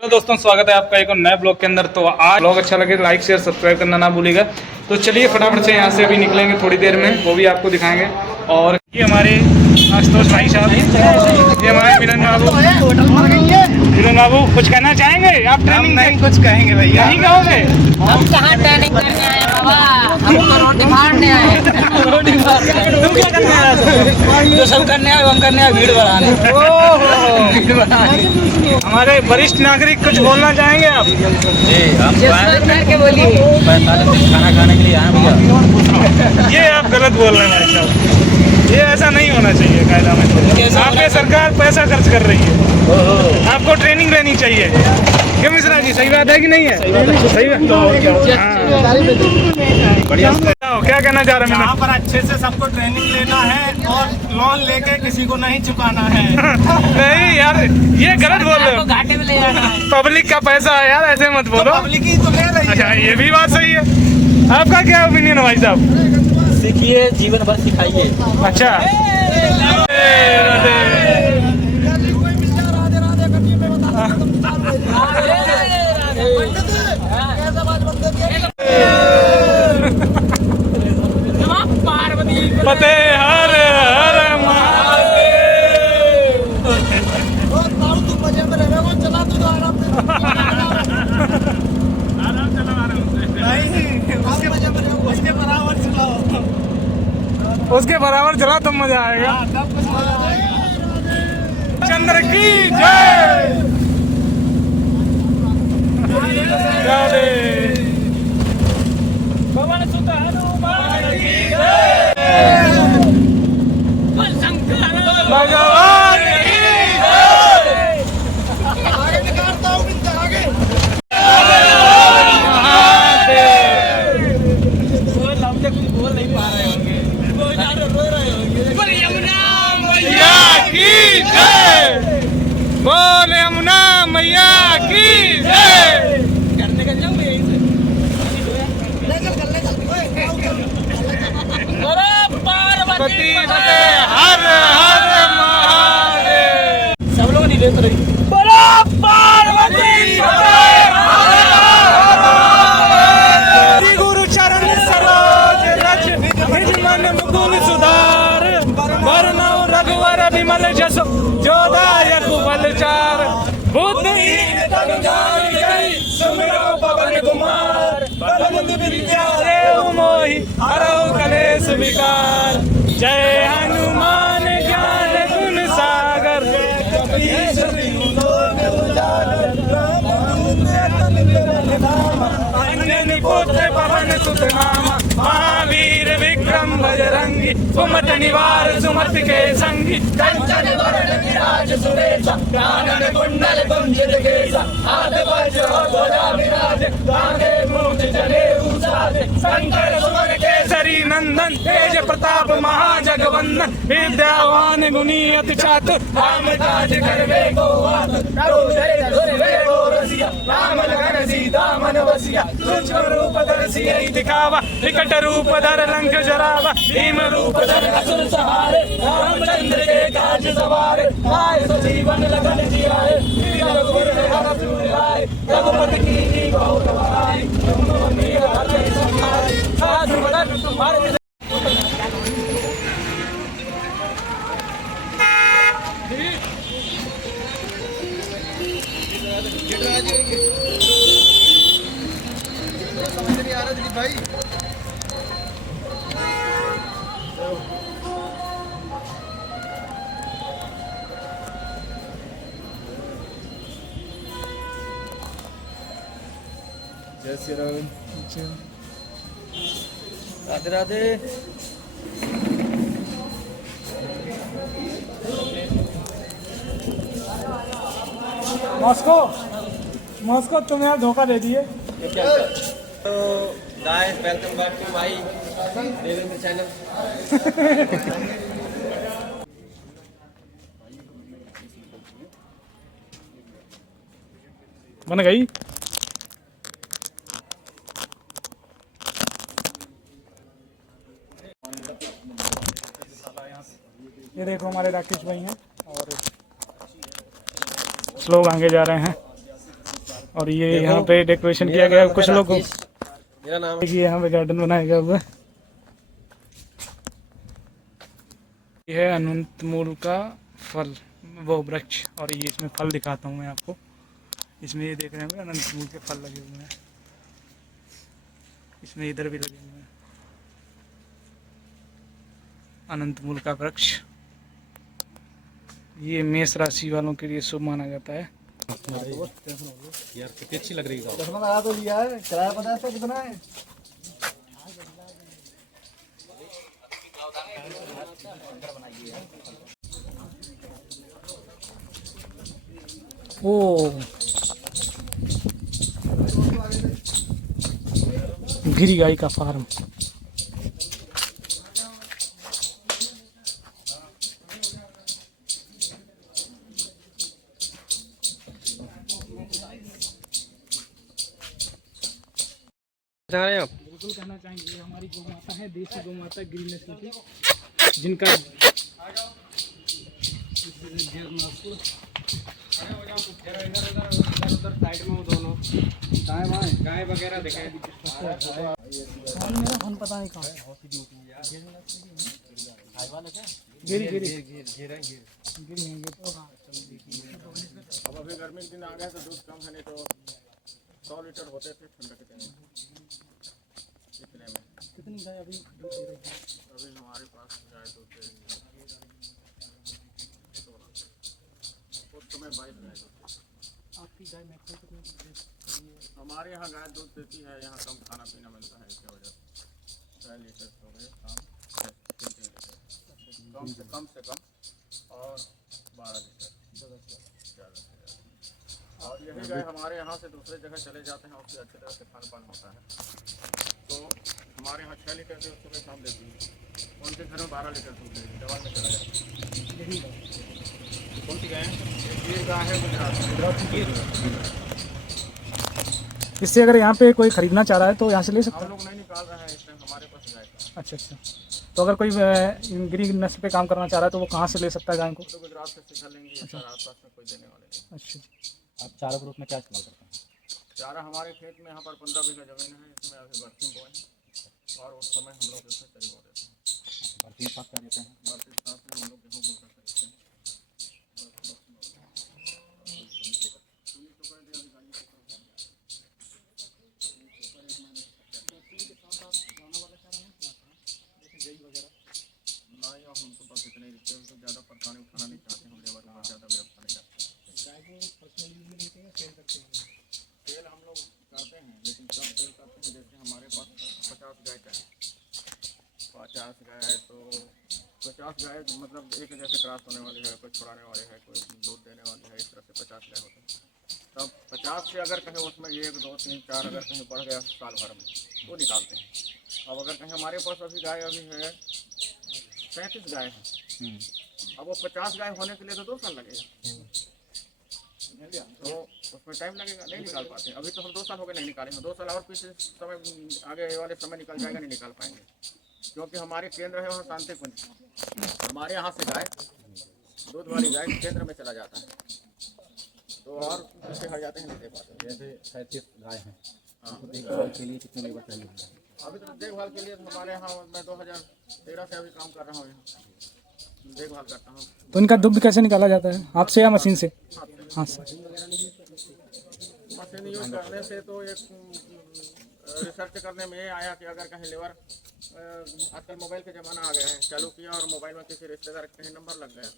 Hello दोस्तों, स्वागत है आपका एक और नए ब्लॉग के अंदर। तो आज ब्लॉग अच्छा लगे लाइक शेयर सब्सक्राइब करना ना भूलिएगा। तो चलिए फटाफट से यहाँ से अभी निकलेंगे थोड़ी देर में, वो भी आपको दिखाएंगे। और ये हमारे आशुतोष भाई साहब, ये हमारे मिलन बाबू। मिलन बाबू कुछ कहना चाहेंगे आप? ट्रेनिंग नहीं कुछ कहेंगे भैया, नहीं कहोगे? हम कहाँ ट्रेनिंग करने आए बाबा, हम तो रोटी मारने आए। रोटी मारने तुम क्या करने आए? जो सब करने आए हम करने आए, भीड़ बढ़ाने। भीड़ बढ़ाने। हमारे वरिष्ठ नागरिक कुछ बोलना चाहेंगे आप? जी हम के बोलिए 45 दिन खाना खाने के लिए आए भैया। ये आप गलत बोल रहे हैं भाई साहब, ये ऐसा नहीं होना चाहिए कायदा में। आपके सरकार पैसा खर्च कर रही है, आपको ट्रेनिंग लेनी चाहिए। क्यों मिश्रा जी, सही बात है कि नहीं है? सही बात। बढ़िया। क्या कहना चाह रहे हैं? यहाँ पर अच्छे से सबको ट्रेनिंग लेना है और लोन लेके किसी को नहीं चुकाना है। नहीं यार, ये गलत बोल रहे हो। घाटे में ले जाना है। पब्लिक का पैसा है यार, ऐसे मत बोलो। पब्लिक ही तो ले रही है। अच्छा, ये भी बात सही है। आपका क्या ओपिनियन है भाई साहब? सीखिए, जीवन भर सिखाइए। अच्छा, फतेह हर हर महादेव। उसके बराबर चला तो मजा आएगा। चंद्र की जय। पवन सुत हनुमान की जय। भगवान की बोल नहीं पा रहे होंगे, रो रहे होंगे। यमुना मैया की जय। बोल यमुना मैया की जय। करने का जाऊंगे यहीं से। पार्वती फतेह हर हर महादेव। सब लोग नहीं देख रही। बोलो पार्वती फतेह हर हर महादेव। गुरु चरण सरोज रज निज मन मुकुल सुधार। वरनौ रघुवर विमल जसु जो दायक बलचार। बुद्धिहीन तनु जानिकै सुमिरौ पवन कुमार। बल बुद्धि विद्या देहु मोहि हरौ कलेश विकार। जय हनुमान ज्ञान गुण सागर। अंजनी पुत्र पवन सुत नामा। महावीर विक्रम बजरंगी। सुमति निवार सुमति के संगी। कंचन वरण विराज सुरेशा। कानन कुंडल कुंचित केसा। हाथ वज्र ध्वजा विराज। कांधे मूंछ जनेऊ साजे। शंकर सुवन केसरी नंदन। तेज प्रताप महाजगवंदन। विद्यावान गुणी अति चातुर। राम काज करबे को आतुर। करो जय धुरवे को रसिया। राम लगन सीता मन बसिया। सूक्ष्म रूप धर सियहि दिखावा। विकट रूप धर लंक जरावा। भीम रूप धर असुर सहारे। रामचंद्र के काज सवारे। आए सो जीवन लगन जियाए। रघुवीर हर सूर लाए। रघुपति कीन्ही बहुत बड़ाई। तुम मेरा हृदय समाई। साधु बदन तुम्हारे। भाई जय श्री राम। राधे राधे। मॉस्को तुम यार धोखा दे दिए। तो guys, welcome back to my Devendra channel. बन गई। ये देखो हमारे राकेश भाई हैं और लोग आगे जा रहे हैं। और ये यहाँ पे डेकोरेशन किया गया है कुछ लोग को। मेरा नाम ये यहाँ पे गार्डन बनाया गया हुआ है। ये है अनंतमूल का फल वो वृक्ष, और ये इसमें फल दिखाता हूँ मैं आपको। इसमें ये देख रहे हैं अनंतमूल के फल लगे हुए हैं, इसमें इधर भी लगे हुए हैं अनंतमूल का वृक्ष। ये मेष राशि वालों के लिए शुभ माना जाता है। यार कितनी अच्छी लग रही है। चश्मा लगा तो लिया है, किराया पता है तो कितना है? ओ गिरी गाय का फार्म। जा रहे हैं आप? बिल्कुल कहना चाहेंगे हमारी गौ माता है, देसी गौ माता गिरी नस्ल की, जिनका साइड में वो दोनों गाय वगैरह दिखाई। मेरा फोन पता नहीं कहाँ गिरी गिरी गिरी है ये तो। अब अभी गर्मी के दिन आ गया तो दूध कम है, नहीं तो 100 लीटर होते थे ठंडा के टाइम। इतने में कितनी गाय अभी अभी हमारे पास गाय दूध दे रही है उस समय 22 गाय दूध। आपकी गाय मैक्सिमम कितनी दूध देती है? हमारे यहाँ गाय दूध देती है, यहाँ कम खाना पीना मिलता है, इसकी वजह से 6 लीटर हो गए शाम 3 लीटर कम से कम, और 12 लीटर ज़्यादा से ज़्यादा। और यही गाय हमारे यहाँ से दूसरे जगह चले जाते हैं, उसकी अच्छी तरह से खान पान होता है। तो हमारे यहाँ 6 लीटर दूध सुबह शाम देती है, उनके घर में 12 लीटर दूध देती है, दवा में चला जाता है। कौन सी गाय है? ये गाय है गुजरात की। इससे अगर यहाँ पे कोई खरीदना चाह रहा है तो यहाँ से ले सकता हम है? लोग नहीं निकाल रहे हैं इस टाइम, हमारे पास गाय का। अच्छा अच्छा। तो अगर कोई गिरी नस्ल पे काम करना चाह रहा है तो वो कहाँ से ले सकता है गाय को? तो गुजरात से सिखा लेंगे, सर आसपास में कोई देने वाले नहीं। अच्छा। आप चारा के रूप में क्या इस्तेमाल करते हैं? चारा हमारे खेत में यहाँ पर 15 बीघा जमीन है, इसमें अभी बर्फी बोए हैं, और उस समय हम लोग इसमें चरी बो देते हैं। भर्ती के साथ क्या देते हैं? बर्फी के साथ में हम लोग गेहूँ बोल सकते हैं। नहीं, और हम तो बस इतने ही रिश्ते तो ज़्यादा परेशानी उठाना नहीं चाहते, हम लेबर बहुत ज़्यादा व्यवस्था नहीं करते। सेल हम लोग करते हैं, लेकिन कब सेल करते हैं, जैसे हमारे पास 50 गाय का है, 50 गाय तो 50 गाय मतलब एक जैसे क्रॉस होने वाली है, कोई छुड़ाने वाली है, कोई दूध देने वाली है, इस तरह से 50 गाय होते हैं। तब 50 से अगर कहीं उसमें 1, 2, 3, 4 अगर कहीं बढ़ गया साल भर में वो निकालते हैं। अब अगर कहीं हमारे पास अभी गाय अभी है 37 गाय है, अब वो 50 गाय होने के लिए तो 2 साल लगेगा, तो उसमें टाइम लगेगा, नहीं निकाल पाते। अभी तो हम 2 साल हो गए नहीं निकाले हैं, 2 साल और पीछे समय आगे वाले समय निकल जाएगा, नहीं निकाल पाएंगे, क्योंकि हमारे केंद्र है वहाँ शांति कुंज। हमारे यहाँ से गाय दूध वाली गाय केंद्र में चला जाता है, तो और पीछे हट जाते हैं, नहीं दे पाते। जैसे 37 गाय हैं, हाँ, देखभाल के लिए कितने लेबर चाहिए? अभी तो देखभाल के लिए हमारे यहाँ मैं 2013 से अभी काम कर रहा हूँ, यहाँ देखभाल करता हूँ। तो इनका दुग्ध कैसे निकाला जाता है, हाथ से या मशीन से? हाथ से। मशीन यूज करने से तो एक रिसर्च करने में ये आया कि अगर कहीं लेबर आजकल मोबाइल का ज़माना आ गया है, चालू किया और मोबाइल में किसी रिश्तेदार का कहीं नंबर लग गया,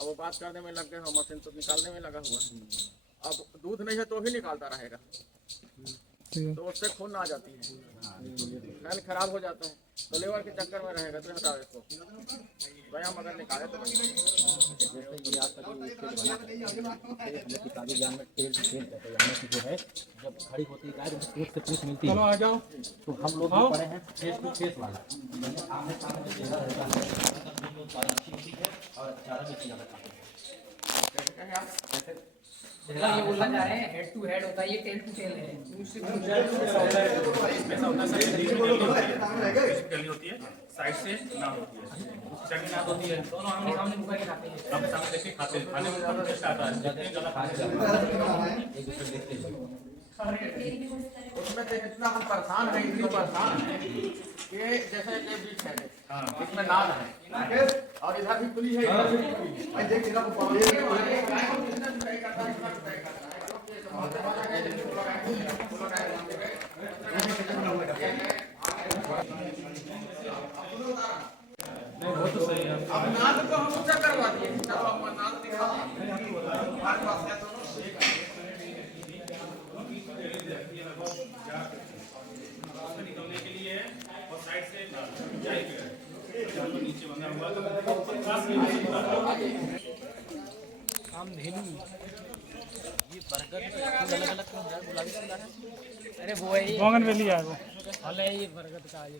अब वो बात करने में लग गए और मशीन तो निकालने में लगा हुआ है। अब दूध नहीं है तो भी निकालता रहेगा, तो उससे खून आ जाती है, फैन खराब हो जाता है, तो लेबर के चक्कर में रहेगा, तो हटाओ इसको भाई, हम अगर निकाले तो जो है जब खड़ी होती है जब पेट से पूछ मिलती है, आ जाओ। तो हम लोग पढ़े हैं फेस टू फेस वाला, आमने सामने चेहरा रहता है और चारा भी किया जाता है। ये बोलना चाह रहे हैं हेड टू हेड होता है, ये टेल टू टेल है। गली होती है, साइड से नाक होती है, चटनी नाक होती है, दोनों आमने सामने मुका के खाते हैं। हम सामने देखिए खाते हैं, खाने में टेस्ट आता है, जितने ज़्यादा खाते हैं एक दूसरे देखते हैं। उसमें से इतना हम परेशान हैं, इतने परेशान हैं कि जैसे ये बीच है, इसमें नाल है और इधर भी खुली है, इधर भी खुली है। देखिए गाय को कितना भी तय करता है, कितना भी तय करता है, क्योंकि ये समाज वाला है, जिनको लोग आए मानते गए। अब नाद को हम ऊंचा करवा दिए, चलो हम नाद दिखा दें, हमारे पास है दोनों। निकलने के लिए और साइड से जाएगा नीचे बना हुआ तो ये बरगद अलग अलग क्यों है? गुलाबी से है। अरे वो है ये बोगनवेलिया है वो। फल है ये बरगद का। ये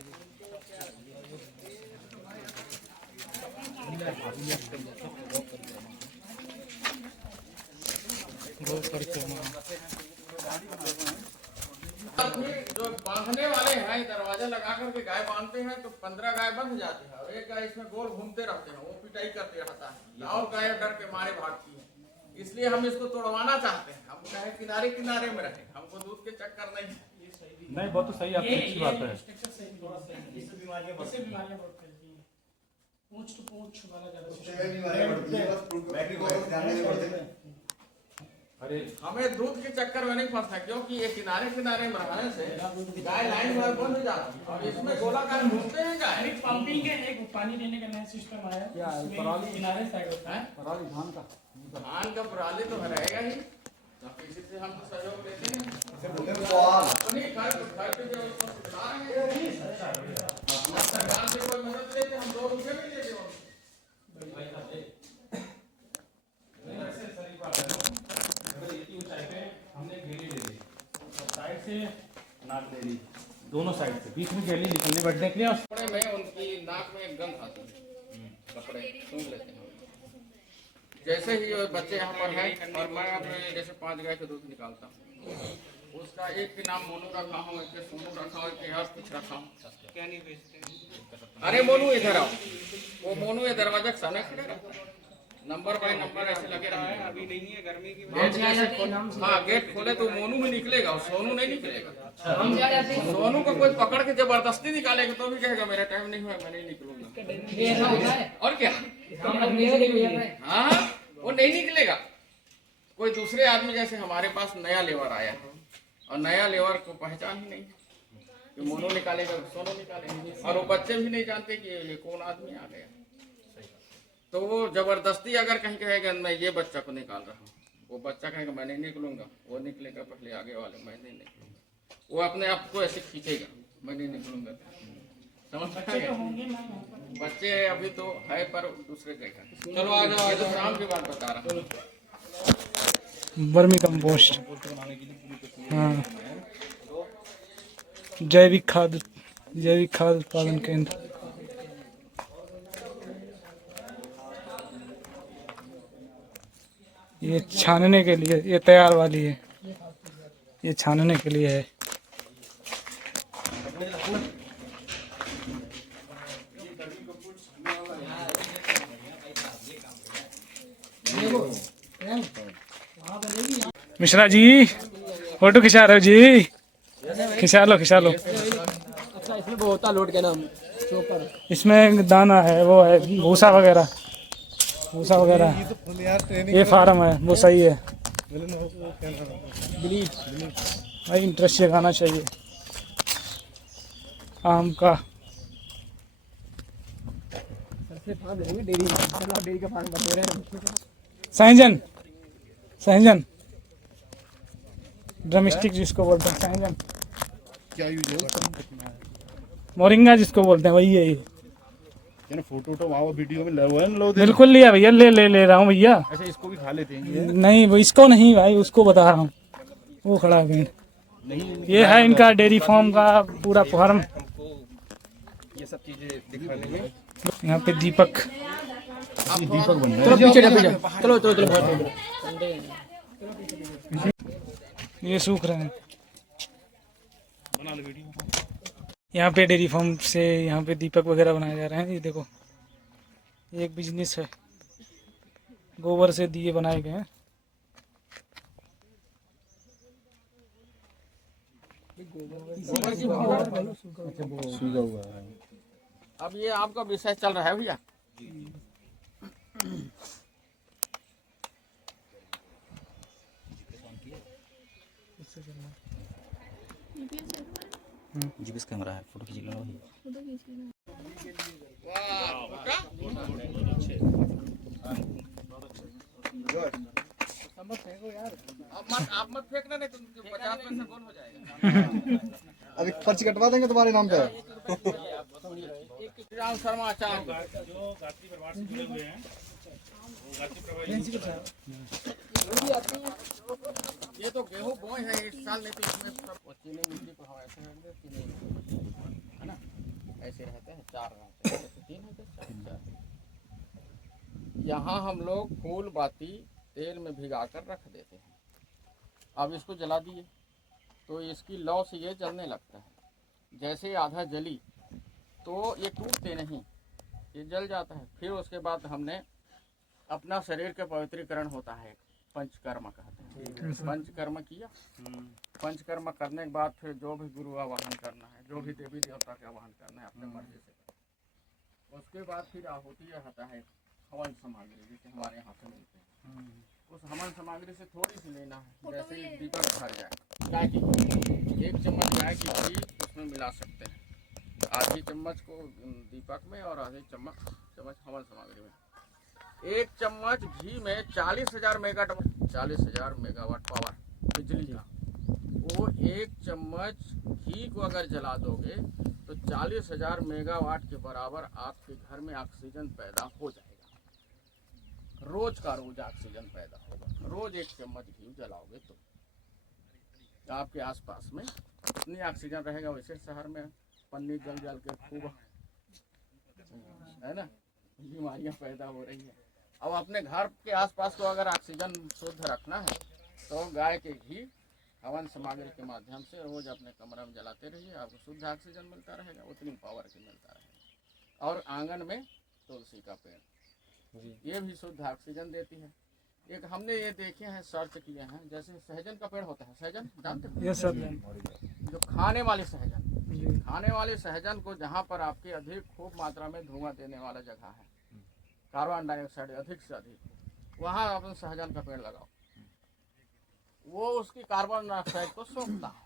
जो बांधने वाले हैं, दरवाजा लगा करके गाय बांधते हैं तो 15 गाय बंध जाती है और एक गाय इसमें गोल घूमते रहते हैं, वो पिटाई करते रहता है और गाय डर के मारे भागती है। इसलिए हम इसको तोड़वाना चाहते हैं, हम कहे किनारे किनारे में रहे, हमको दूध के चक्कर नहीं है। नहीं बहुत तो सही, आपकी अच्छी बात है। इससे बीमारियां बहुत फैलती हैं। पूंछ तो पूंछ वाला ज्यादा। अरे हमें दूध के चक्कर में नहीं फंसना, क्योंकि ये किनारे किनारे में रहने से गाय लाइन में बंद जाती है और इसमें गोलाकार घूमते हैं गाय। एक पंपिंग के एक पानी देने का नया सिस्टम आया है, किनारे साइड होता है। धान का पराली तो रहेगा ही, किसी से हम तो सहयोग लेते हैं, अपनी घर पे जो उसको सिखला रहे हैं, सरकार से कोई मदद लेते हम 2 रुपये भी देते हैं। हमने घेरी ले ली, साइड से नाक ले ली, दोनों साइड से, बीच में गैली निकलने बैठने के लिए। कपड़े में उनकी नाक में गंध आती है, कपड़े सूंघ लेते हैं। जैसे ही बच्चे यहाँ पर हैं और मैं अपने जैसे 5 गाय का दूध निकालता हूँ, उसका एक के नाम मोनू रखा हूँ, एक के सोनू रखा हूँ, एक के हर्ष कुछ रखा हूँ। क्या नहीं बेचते? अरे मोनू इधर आओ, वो मोनू ये दरवाजा के सामने खड़े रहता है, नंबर बाय नंबर ऐसे लगे रहते हैं। अभी नहीं है, गर्मी की गेट जैसे हाँ गेट खोले तो मोनू में निकलेगा और सोनू नहीं निकलेगा। सोनू को कोई पकड़ के जबरदस्ती निकालेगा तो भी कहेगा मेरा टाइम नहीं हुआ, मैं नहीं निकलूंगा। और क्या हाँ वो नहीं निकलेगा। कोई दूसरे आदमी जैसे हमारे पास नया लेवर आया है और नया लेवर को पहचान ही नहीं कि मोनू निकालेगा सोनू निकालेगा, और वो बच्चे भी नहीं जानते कि ये कौन आदमी आ गया। तो वो जबरदस्ती अगर कहीं कहेगा मैं ये बच्चा को निकाल रहा हूँ, वो बच्चा कहेगा मैं नहीं निकलूंगा, वो निकलेगा पहले आगे वाले, मैं नहीं निकलूंगा। वो अपने आप को ऐसे खींचेगा, मैं नहीं निकलूंगा। समझ में? बच्चे अभी तो है पर दूसरे जगह। चलो आ जाओ, तो शाम के बाद बता रहा हूँ। वर्मी कंपोस्ट, हाँ, जैविक खाद उत्पादन केंद्र। ये छानने के लिए, ये तैयार वाली है, ये छानने के लिए है। मिश्रा जी फोटो खिंचा रहे हो जी? खिंचा लो अच्छा इसमें वो होता लोड के नाम चोपर, इसमें दाना है, वो है भूसा वगैरह, ये फार्म है, वो सही है भाई। इंटरेस्ट जगाना चाहिए आम का। डेयरी का फार्म बता रहे हैं। सहजन ड्रमस्टिक जिसको बोलते हैं, सहजन क्या यूज है? मोरिंगा जिसको बोलते हैं, वही है ये। फोटो वहाँ वीडियो में लो दे। बिल्कुल लिया भैया, ले रहा हूँ भैया। अच्छा इसको भी खा लेते हैं ये? नहीं वो इसको नहीं भाई, उसको बता रहा हूँ, वो खड़ा है। ये है इनका डेयरी फार्म का पूरा फार्म। ये सब चीजें दिखाने में यहाँ पे दीपक बन रहा चलो पीछे चलो ये सूख रहे हैं। यहाँ पे डेयरी फार्म से यहाँ पे दीपक वगैरह बनाए जा रहे हैं। ये देखो ये एक बिजनेस है, गोबर से दिए बनाए गए हैं। सूखा हुआ है। अब ये आपका विषय चल रहा है भैया। जीपीएस कैमरा है, फोटो खींच लो। आप मत फेंकना, नहीं तो 50 पैसा कौन हो जाएगा। अभी पर्ची कटवा देंगे तुम्हारे नाम पे। राम शर्मा चार जो गाती परिवार से जुड़े हुए हैं, वो गाती परिवार ये तो गेहूं बोए है इस साल, नहीं तो इसमें सब चीनी मिट्टी पर हवा ऐसे रहते चीनी है ना, ऐसे रहते हैं। 4 रहते हैं, 3 है 4। यहाँ हम लोग फूल बाती तेल में भिगा कर रख देते हैं। अब इसको जला दिए तो इसकी लौ से ये जलने लगता है। जैसे आधा जली तो ये टूटते नहीं, ये जल जाता है। फिर उसके बाद हमने अपना शरीर का पवित्रीकरण होता है, पंचकर्म कहते हैं। पंचकर्म किया, पंचकर्म करने के बाद फिर जो भी गुरु आवाहन करना है, जो भी देवी देवता का आवाहन करना है अपने मर्जी से। उसके बाद फिर आहुति आता है हवन सामग्री, जैसे हमारे यहाँ से मिलते हैं। उस हवन सामग्री से थोड़ी सी लेना है, जैसे दीपक भर जाए। गाय की घी, 1 चम्मच गाय की घी उसमें मिला सकते हैं। आधी चम्मच को दीपक में और आधी चम्मच हवन सामग्री में। 1 चम्मच घी में 40,000 मेगावाट पावर बिजली का। वो 1 चम्मच घी को अगर जला दोगे तो 40,000 मेगावाट के बराबर आपके घर में ऑक्सीजन पैदा हो जाएगा। रोज का रोज ऑक्सीजन पैदा होगा। रोज 1 चम्मच घी जलाओगे तो आपके आसपास में इतनी ऑक्सीजन रहेगा। वैसे शहर में पन्नी जल के खूब है ना, बीमारियां पैदा हो रही है। अब अपने घर के आसपास को अगर ऑक्सीजन शुद्ध रखना है तो गाय के घी हवन सामग्री के माध्यम से रोज अपने कमरे में जलाते रहिए, आपको शुद्ध ऑक्सीजन मिलता रहेगा, उतनी पावर की मिलता रहेगा। और आंगन में तुलसी का पेड़, ये भी शुद्ध ऑक्सीजन देती है। एक हमने ये देखे हैं, सर्च किए हैं, जैसे सहजन का पेड़ होता है, सहजन जानते हो? Yes sir. जो खाने वाले सहजन, खाने वाले सहजन को जहाँ पर आपके अधिक खूब मात्रा में धुआं देने वाला जगह है, कार्बन डाइऑक्साइड अधिक से अधिक, वहाँ अपन सहजन का पेड़ लगाओ। वो उसकी कार्बन डाइऑक्साइड को सोखता है,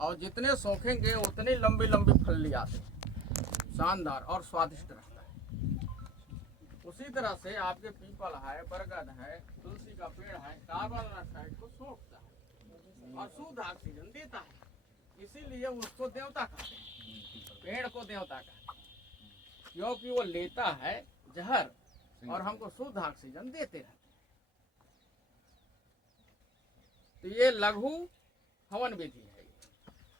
और जितने सोखेंगे उतनी लंबी लंबी फली आती है, शानदार और स्वादिष्ट रहता है। उसी तरह से आपके पीपल है, बरगद है, तुलसी का पेड़ है, कार्बन डाइऑक्साइड को सोखता है और शुद्ध ऑक्सीजन देता है। इसीलिए उसको देवता कहते हैं, पेड़ को देवता कहते हैं, क्योंकि वो लेता है जहर और हमको शुद्ध ऑक्सीजन देते रहते हैं। तो ये लघु हवन विधि है।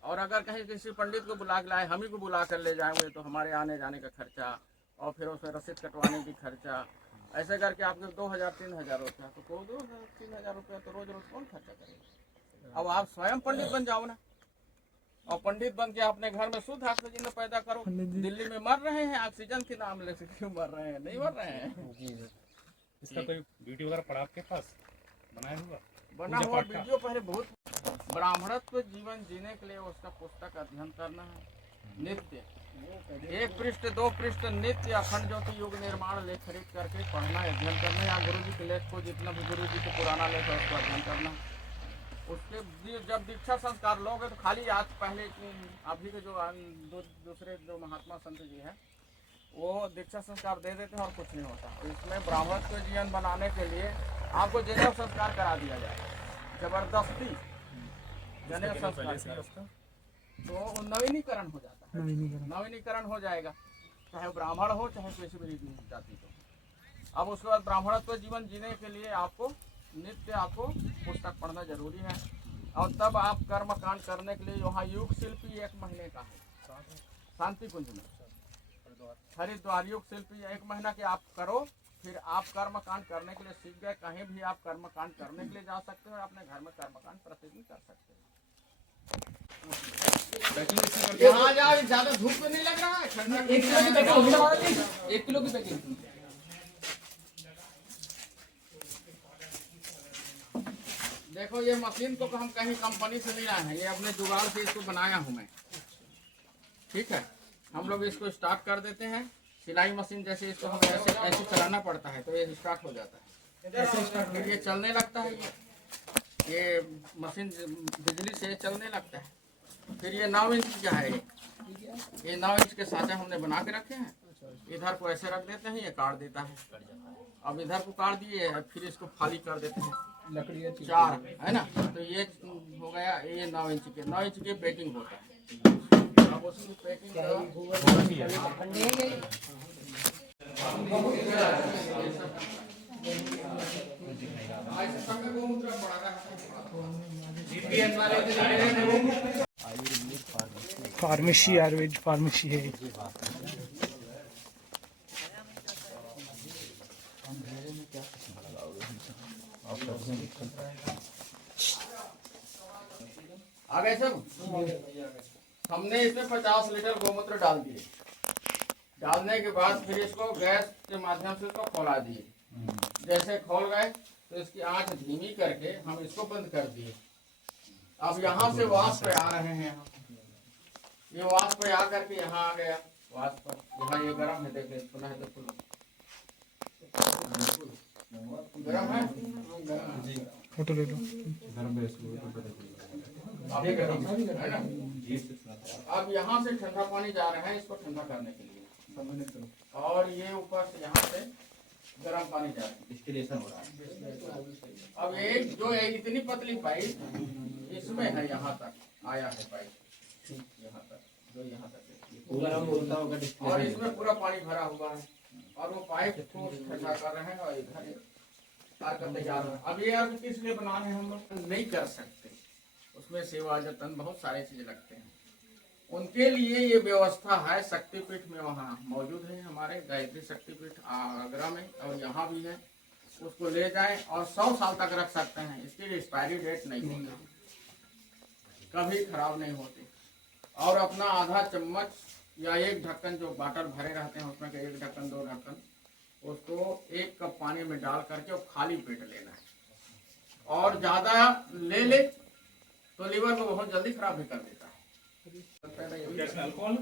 और अगर कहीं किसी पंडित को बुला के लाए, हम ही को बुला कर ले जाएंगे तो हमारे आने जाने का खर्चा और फिर उसमें रसीद कटवाने की खर्चा, ऐसे करके आपके 2,000-3,000 रुपया, तो 2,000-3,000 रुपया तो रोज रोज कौन खर्चा करेगा। अब आप स्वयं पंडित बन जाओ ना, और पंडित बन के अपने घर में शुद्ध ऑक्सीजन पैदा करो। दिल्ली में मर रहे हैं ऑक्सीजन के नाम लेकर, क्यों मर रहे हैं? नहीं मर रहे हैं। इसका कोई वीडियो वगैरह पड़ा आपके पास बनाया हुआ? बना हुआ वीडियो पहले बहुत। ब्राह्मणत्व जीवन जीने के लिए उसका पुस्तक अध्ययन करना है नित्य, 1 पृष्ठ 2 पृष्ठ नित्य अखंड ज्योति युग निर्माण लेख खरीद करके पढ़ना है, अध्ययन करना है। या गुरु जी के लेख को, जितना भी गुरु जी के पुराना लेख है उसको अध्ययन करना है। उसके जब दीक्षा संस्कार लोगे तो खाली आज पहले अभी के जो दूसरे जो महात्मा संत जी हैं वो दीक्षा संस्कार दे देते हैं और कुछ नहीं होता। तो इसमें ब्राह्मणत्व जीवन बनाने के लिए आपको जनेऊ संस्कार करा दिया जाए, जबरदस्ती जनेऊ संस्कार, तो नवीनीकरण हो जाता है। नवीनीकरण हो जाएगा, चाहे ब्राह्मण हो चाहे किसी भी जाति को। अब उसके बाद ब्राह्मणत्व जीवन जीने के लिए आपको नित्य आपको पुस्तक पढ़ना जरूरी है। और तब आप कर्म कांड करने के लिए वहाँ युग शिल्पी 1 महीने का है शांति कुंज में, हरिद्वार युग शिल्पी 1 महीना के आप करो। फिर आप कर्म कांड करने के लिए सीख गए, कहीं भी आप कर्म कांड करने के लिए जा सकते हो, अपने घर में कर्म कांड प्रतिदिन कर सकते हो। यहाँ जाओ, ज्यादा धूप में नहीं लग रहा है, 1 किलो की पैकिंग, 1 किलो की पैकिंग। देखो ये मशीन को हम कहीं कंपनी से नहीं लाए हैं, ये अपने जुगाड़ से इसको बनाया हूँ मैं। ठीक है, हम लोग इसको स्टार्ट कर देते हैं। सिलाई मशीन जैसे इसको हम ऐसे ऐसे चलाना पड़ता है तो ये स्टार्ट हो जाता है, ऐसे स्टार्ट फिर ये चलने लगता है। ये मशीन बिजली से चलने लगता है। फिर ये 9 इंच का है, ये 9 इंच के साँचे हमने बना के रखे हैं। इधर को ऐसे रख देते हैं, ये काट देता है। अब इधर को काट दिए, फिर इसको खाली कर देते हैं। लकड़ी 4 है ना, तो ये हो गया। ये 9 इंच के पैकिंग होता है। अब उसकी पैकिंग फार्मेसी, आयुर्वेद फार्मेसी है। आ गए सब। हमने इसमें 50 लीटर गोमूत्र डाल दिए। डालने के बाद फिर इसको गैस के माध्यम से इसको खोला दिए। जैसे खोल गए तो इसकी आंच धीमी करके हम इसको बंद कर दिए। अब यहाँ से वाष्प आ रहे हैं, ये वाष्प आ करके यहाँ आ गया। वाष्प यहाँ ये गर्म है, देखे सुना है तो गर्म है। फोटो ले लो। अब यहाँ से ठंडा पानी जा रहा है इसको ठंडा करने के लिए, और ये ऊपर से यहाँ से गर्म पानी जा रहा है, डिस्टिलेशन हो रहा है। अब एक जो एक इतनी पतली पाइप इसमें है, यहाँ तक आया है पाइप, यहाँ तक जो यहाँ तक पूरा होता होगा, और इसमें पूरा पानी भरा हुआ है। और वो पाइप को ठंडा कर रहे हैं और इधर अर्घ तैयार है। अब ये अर्घ किस लिए बनाने हैं हम लोग नहीं कर सकते, उसमें सेवा जतन बहुत सारे चीज लगते हैं। उनके लिए ये व्यवस्था है, शक्तिपीठ में वहाँ मौजूद है। हमारे गायत्री शक्तिपीठ आगरा में और यहाँ भी है। उसको ले जाएं और 100 साल तक रख सकते हैं। इसकी एक्सपायरी डेट नहीं होती, कभी खराब नहीं होती। और अपना आधा चम्मच या 1 ढक्कन जो बाटर भरे रहते हैं उसमें 1 ढक्कन 2 ढक्कन, उसको 1 कप पानी में डाल करके और खाली पेट लेना है। और ज़्यादा ले तो लीवर को बहुत जल्दी खराब भी कर देता है। अल्कोहल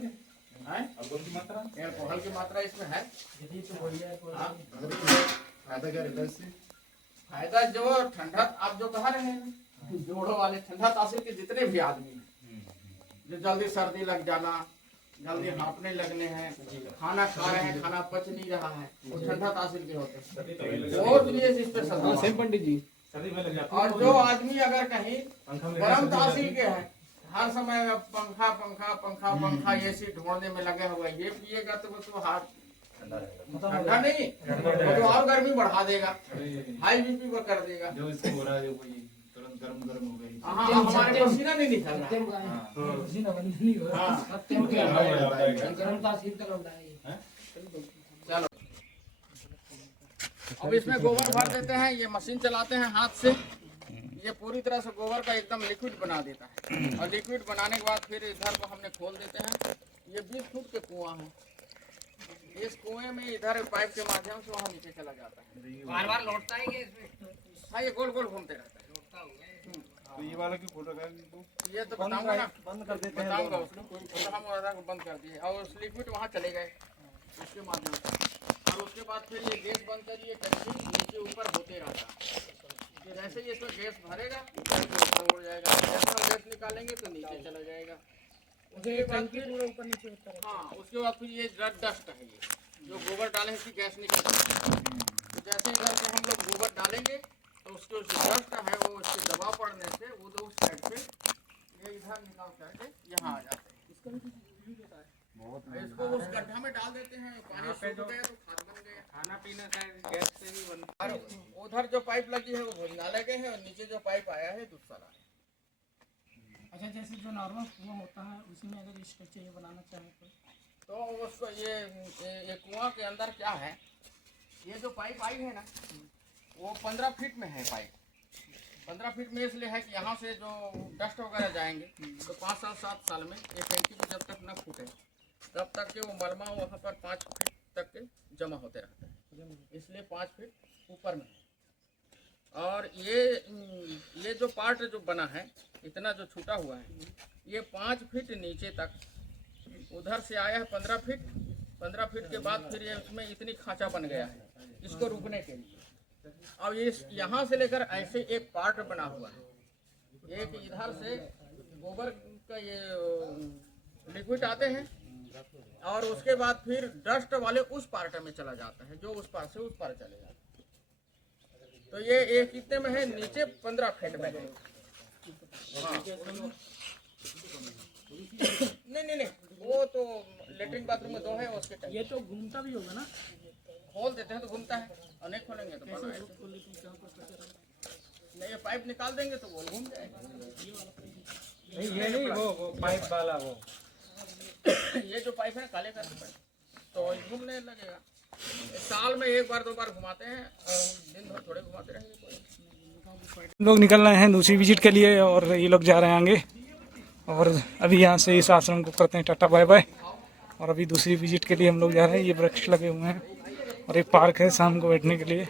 की मात्रा इसमें है। फायदा जो ठंडा, आप जो कह रहे हैं जोड़ों वाले ठंडा तासीर के जितने भी आदमी हैं, जो जल्दी सर्दी लग जाना, जल्दी हाँफने लगने हैं, खाना खा रहे हैं खाना पच नहीं रहा है, वो ठंडा तासीर के होते हैं। और इस पे पंडित जी, और जो आदमी अगर कहीं गर्म तासीर के हैं, हर समय पंखा पंखा पंखा पंखा एसी ढूंढने में लगे हुए, ये पिएगा तो वो हाथ ठंडा नहीं, तो और गर्मी बढ़ा देगा, हाई बीपी को कर देगा। जो इसको हो रहा है तुरंत गर्म गर्म हो गई। हाँ, हमारे पसीना नहीं निकल रहा। चलो अब इसमें गोबर भर देते हैं। ये मशीन चलाते हैं हाथ से, ये पूरी तरह से गोबर का एकदम लिक्विड बना देता है। और लिक्विड बनाने के बाद फिर इधर को हमने खोल देते हैं। ये 20 फुट के कुआं है। इस कुएं में इधर पाइप के माध्यम से वहाँ नीचे चला जाता है। बार लौटता है ये इसमें? हाँ, ये गोल गोल घूमते रहता है। तो ये वाला की फोटो का ये तो बताऊंगा ना, बंद कर देते हैं। बताऊंगा उसको, हम आधा को बंद कर दिए और उस लिक्विड वहाँ चले गए उसके माध्यम से। और उसके बाद फिर ये गैस बंद करिए, नीचे ऊपर होते रहता है। फिर ऐसे ही इसमें गैस भरेगा, ऊपर उड़ जाएगा। जैसे हम गैस निकालेंगे तो नीचे चला जाएगा। उसके बाद फिर ऊपर नीचे होता है। हाँ, उसके बाद फिर ये डस्ट है, ये जो गोबर डाले इसकी गैस निकल जाएगी। तो जैसे इधर से हम लोग गोबर डालेंगे तो उसके डस्ट है वो उसके दबाव पड़ने से वो दो साइड से ये इधर निकाल करके यहाँ आ जाते हैं। इसको उस गड्ढा में डाल देते हैं, पानी सूख गया तो खाद बन गया। खाना पीना का गैस से ही बनता है। उधर जो पाइप लगी है वो भोजनालय के है और नीचे जो पाइप आया है दूधशाला है। अच्छा, जैसे जो नॉर्मल कुआं होता है उसी में अगर स्ट्रक्चर ये बनाना चाहे तो उसको ये कुआं के अंदर क्या है, ये जो पाइप आई है ना वो 15 फीट में है पाइप। 15 फीट में इसलिए है कि यहाँ से जो डस्ट वगैरह जाएंगे तो 5 साल 7 साल में ये टैंकी को जब तक न फूटे तब तक के वो मलमा वहाँ पर 5 फीट तक के जमा होते रहते हैं, इसलिए 5 फीट ऊपर में। और ये जो पार्ट जो बना है, इतना जो छूटा हुआ है, ये 5 फीट नीचे तक, उधर से आया है 15 फीट, 15 फीट के बाद फिर ये उसमें इतनी खांचा बन गया है इसको रुकने के लिए। अब ये यहाँ से लेकर ऐसे एक पार्ट बना हुआ है, एक इधर से गोबर का ये लिक्विड आते हैं और उसके बाद फिर डस्ट वाले उस पार्ट में चला जाता है, जो उस पार से उस पार चले जाता है। तो ये कितने में है, नीचे 15 फीट में है। हाँ। नहीं, वो तो लेटरिन बाथरूम में 2 है, उसके टाइम ये तो घूमता भी होगा ना, खोल देते हैं तो घूमता है, और नहीं खोलेंगे तो बंद है। नहीं, ये पाइप निकाल देंगे तो वो घूम जाएगा। ये नहीं, वो पाइप वाला वो ये जो पाइप है काले का तो घूमने लगेगा। साल में 1 बार 2 बार घुमाते हैं और दिन भर थोड़े घुमाते रहेंगे। लोग निकल रहे हैं दूसरी विजिट के लिए और ये लोग जा रहे हैं आगे। और अभी यहाँ से इस आश्रम को करते हैं टाटा बाय बाय। और अभी दूसरी विजिट के लिए हम लोग जा रहे हैं। ये वृक्ष लगे हुए हैं और एक पार्क है शाम को बैठने के लिए।